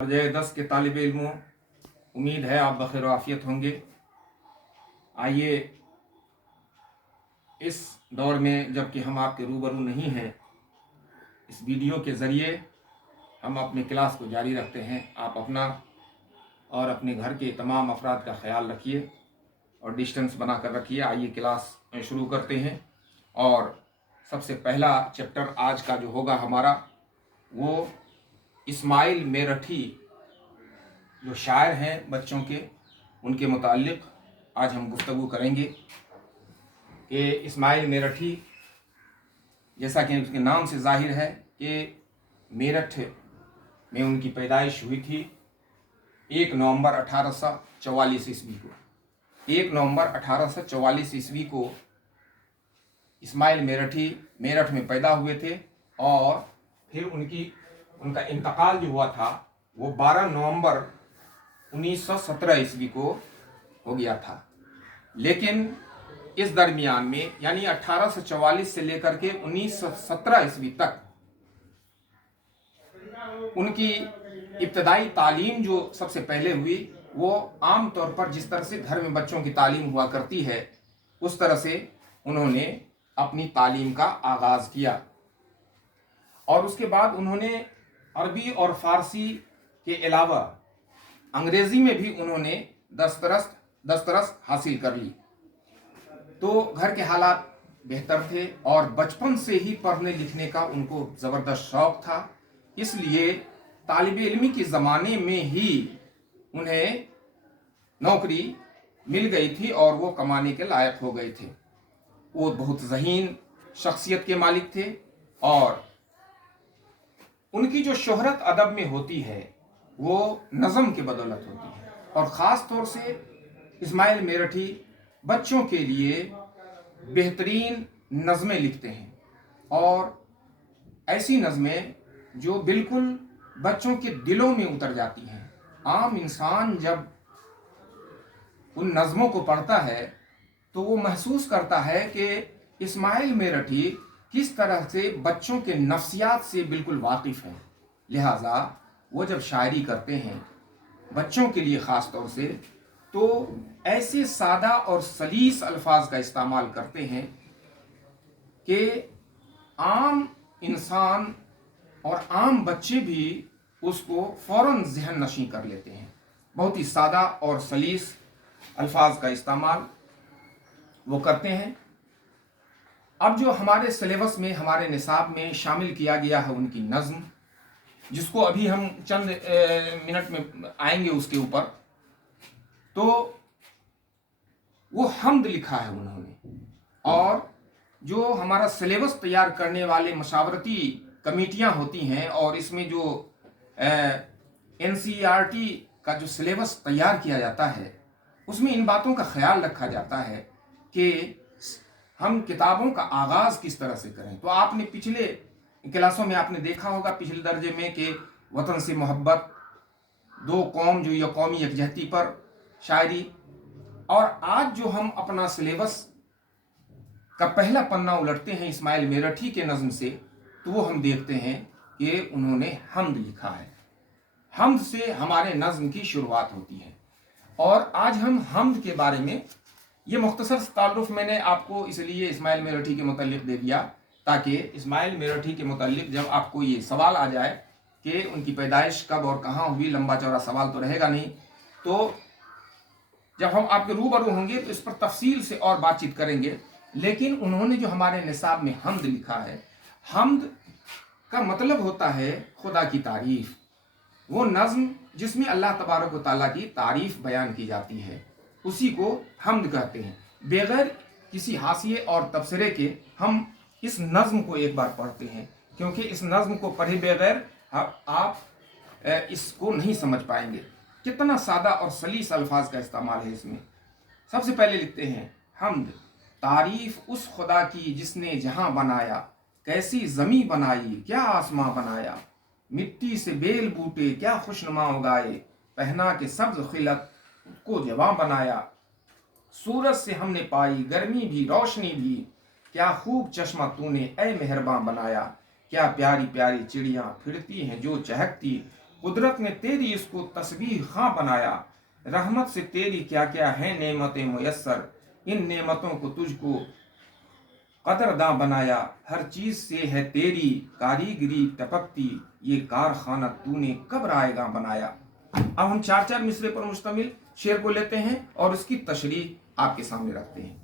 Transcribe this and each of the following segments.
दर्जे 10 के तालिब इल्मों, उम्मीद है आप बखैर आफियत होंगे। आइए इस दौर में जबकि हम आपके रूबरू नहीं हैं, इस वीडियो के ज़रिए हम अपनी क्लास को जारी रखते हैं। आप अपना और अपने घर के तमाम अफराद का ख्याल रखिए और डिस्टेंस बना कर रखिए। आइए क्लास शुरू करते हैं। और सबसे पहला चैप्टर आज का जो होगा हमारा, वो इस्माइल मेरठी जो शायर हैं बच्चों के, उनके मुताल्लिक़ आज हम गुफ्तगू करेंगे कि इस्माइल मेरठी, जैसा कि उसके नाम से ज़ाहिर है कि मेरठ में उनकी पैदाइश हुई थी 1 नवंबर 1844 ईस्वी को। 1 नवंबर 1844 ईस्वी को इस्माइल मेरठी मेरठ में पैदा हुए थे और फिर उनका इंतकाल जो हुआ था वो 12 नवंबर 1917 ईस्वी को हो गया था। लेकिन इस दरमियान में यानी 1844 से लेकर के 1917 ईस्वी तक उनकी इब्तदाई तालीम जो सबसे पहले हुई, वो आम तौर पर जिस तरह से घर में बच्चों की तालीम हुआ करती है उस तरह से उन्होंने अपनी तालीम का आगाज़ किया। और उसके बाद उन्होंने अरबी और फ़ारसी के अलावा अंग्रेज़ी में भी उन्होंने दस्तरस हासिल कर ली। तो घर के हालात बेहतर थे और बचपन से ही पढ़ने लिखने का उनको ज़बरदस्त शौक़ था। इसलिए तालिब इल्मी के ज़माने में ही उन्हें नौकरी मिल गई थी और वो कमाने के लायक हो गए थे। वो बहुत ज़हीन शख्सियत के मालिक थे और उनकी जो शोहरत अदब में होती है वो नज़म के बदौलत होती है। और ख़ास तौर से इस्माइल मेरठी बच्चों के लिए बेहतरीन नज़में लिखते हैं और ऐसी नज़में जो बिल्कुल बच्चों के दिलों में उतर जाती हैं। आम इंसान जब उन नज़मों को पढ़ता है तो वो महसूस करता है कि इस्माइल मेरठी किस तरह से बच्चों के नफ्सियात से बिल्कुल वाकिफ़ हैं। लिहाजा वो जब शायरी करते हैं बच्चों के लिए ख़ास तौर से, तो ऐसे सादा और सलीस अल्फाज का इस्तेमाल करते हैं कि आम इंसान और आम बच्चे भी उसको फ़ौरन ज़हन नशी कर लेते हैं। बहुत ही सादा और सलीस अल्फाज का इस्तेमाल वो करते हैं। अब जो हमारे सिलेबस में, हमारे निसाब में शामिल किया गया है उनकी नज़्म, जिसको अभी हम चंद मिनट में आएंगे उसके ऊपर, तो वो हमद लिखा है उन्होंने। और जो हमारा सिलेबस तैयार करने वाले मशावरती कमेटियां होती हैं और इसमें जो NCERT का जो सिलेबस तैयार किया जाता है उसमें इन बातों का ख्याल रखा जाता है कि हम किताबों का आगाज़ किस तरह से करें। तो आपने पिछले क्लासों में आपने देखा होगा पिछले दर्जे में कि वतन से मोहब्बत, दो कौम जो या कौमी यकजहती पर शायरी, और आज जो हम अपना सिलेबस का पहला पन्ना उलटते हैं इस्माइल मेरठी के नज़्म से, तो वो हम देखते हैं कि उन्होंने हमद लिखा है। हमद से हमारे नज़्म की शुरुआत होती है और आज हम हमद के बारे में, ये मुख्तसर ताल्लुक़ मैंने आपको इसलिए इस्माइल मेरठी के मुताल्लिक़ दे दिया ताकि इस्माइल मेरठी के मुताल्लिक़ जब आपको ये सवाल आ जाए कि उनकी पैदाइश कब और कहाँ हुई, लंबा चौड़ा सवाल तो रहेगा नहीं, तो जब हम आपके रूबरू होंगे तो इस पर तफसील से और बातचीत करेंगे। लेकिन उन्होंने जो हमारे निसाब में हमद लिखा है, हमद का मतलब होता है खुदा की तारीफ़। वो नज़्म जिसमें अल्लाह तबारक व तआला की तारीफ़ बयान की जाती है उसी को हमद कहते हैं। बगैर किसी हाशिए और तबसरे के हम इस नज़्म को एक बार पढ़ते हैं, क्योंकि इस नज़्म को पढ़े बगैर आप इसको नहीं समझ पाएंगे। कितना सादा और सलीस अल्फाज का इस्तेमाल है इसमें। सबसे पहले लिखते हैं हमद, तारीफ़ उस खुदा की जिसने जहां बनाया, कैसी ज़मी बनाई क्या आसमां बनाया, मिट्टी से बेल बूटे क्या खुशनुमा उगाए, पहना के सब्ज़ खिलत को जवां बनाया, सूरज से हमने पाई गर्मी भी रोशनी भी, क्या खूब चश्मा तूने ऐ मेहरबान बनाया, क्या प्यारी प्यारी चिड़ियाँ फिरती हैं जो चहकती, कुदरत ने तेरी इसको तस्बीह खां बनाया, रहमत से तेरी क्या क्या है नेमतें मुयस्सर, इन नेमतों को तुझको कदरदां बनाया, हर चीज से है तेरी कारीगरी टपकती, ये कारखाना तूने कब रायगां बनाया। अब हम चार चार मिसरे पर मुश्तमिल शेर को लेते हैं और उसकी तशरीह आपके सामने रखते हैं।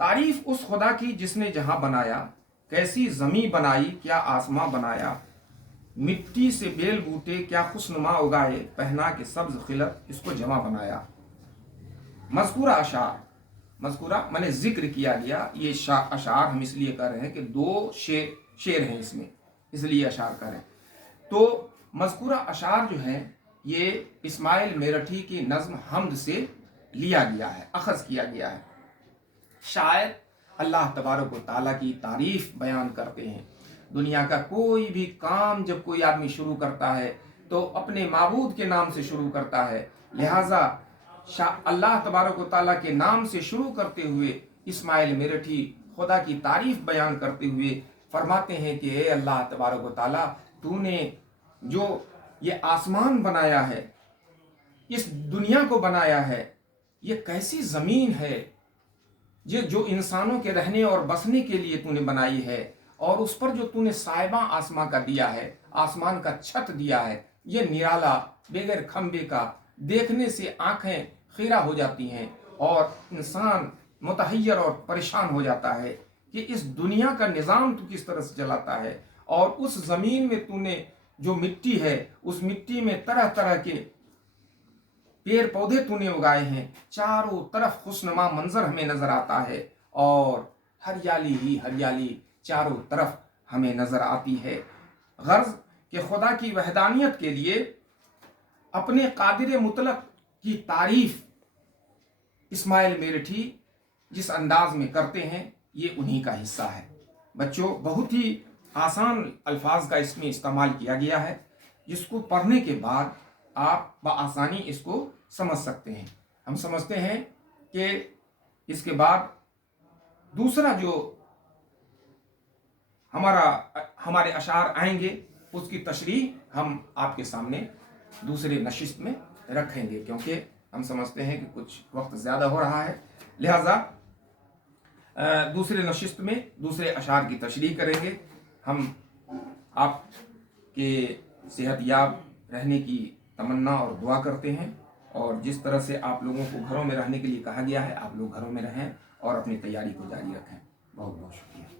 तारीफ उस खुदा की जिसने जहां बनाया, कैसी जमी बनाई क्या आसमां बनाया, मिट्टी से बेल बूटे क्या खुशनुमा उगाए, पहना के सब्ज खिलत इसको जमा बनाया। मज़कूरा अशार, मज़कूरा माने जिक्र किया गया, ये अशार हम इसलिए कर रहे हैं कि दो शेर हैं इसमें, इसलिए अशार कर रहे हैं। तो मज़कूरा अशार जो है ये इस्माइल मेरठी की नज़्म हमद से लिया गया है, अखज़ किया गया है। शायर अल्लाह तबारक व तआला की तारीफ बयान करते हैं। दुनिया का कोई भी काम जब कोई आदमी शुरू करता है तो अपने माबूद के नाम से शुरू करता है, लिहाजा अल्लाह तबारक व तआला के नाम से शुरू करते हुए इस्माइल मेरठी खुदा की तारीफ बयान करते हुए फरमाते हैं कि ए अल्लाह तबारक व तआला, तूने जो ये आसमान बनाया है, इस दुनिया को बनाया है, ये कैसी ज़मीन है ये जो इंसानों के रहने और बसने के लिए तूने बनाई है, और उस पर जो तूने साइबा आसमां का दिया है, आसमान का छत दिया है, ये निराला बगैर खंबे का, देखने से आंखें खीरा हो जाती हैं और इंसान मुतहय्यर और परेशान हो जाता है कि इस दुनिया का निज़ाम तू किस तरह से चलाता है। और उस ज़मीन में तूने जो मिट्टी है, उस मिट्टी में तरह तरह के पेड़ पौधे तूने उगाए हैं, चारों तरफ खुशनुमा मंजर हमें नजर आता है और हरियाली ही हरियाली चारों तरफ हमें नजर आती है। गर्ज के खुदा की वहदानियत के लिए अपने कादिर मुतलक की तारीफ इस्माइल मेरठी जिस अंदाज में करते हैं, ये उन्हीं का हिस्सा है। बच्चों, बहुत ही आसान अल्फाज का इसमें इस्तेमाल किया गया है, जिसको पढ़ने के बाद आप बआसानी इसको समझ सकते हैं। हम समझते हैं कि इसके बाद दूसरा जो हमारे अशार आएंगे, उसकी तशरीह हम आपके सामने दूसरे नशिस्त में रखेंगे, क्योंकि हम समझते हैं कि कुछ वक्त ज़्यादा हो रहा है, लिहाजा दूसरे नशिस्त में दूसरे अशार की तशरीह करेंगे। हम आपके सेहतयाब रहने की तमन्ना और दुआ करते हैं, और जिस तरह से आप लोगों को घरों में रहने के लिए कहा गया है, आप लोग घरों में रहें और अपनी तैयारी को जारी रखें। बहुत बहुत शुक्रिया।